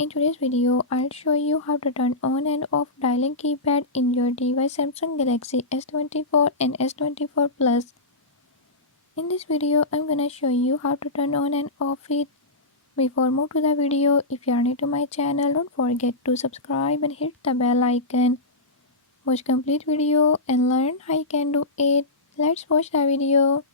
In today's video, I'll show you how to turn on and off dialing keypad in your device Samsung Galaxy S24 and S24 Plus. In this video, I'm gonna show you how to turn on and off it. Before move to the video, if you are new to my channel, don't forget to subscribe and hit the bell icon. Watch complete video and learn how you can do it. Let's watch the video.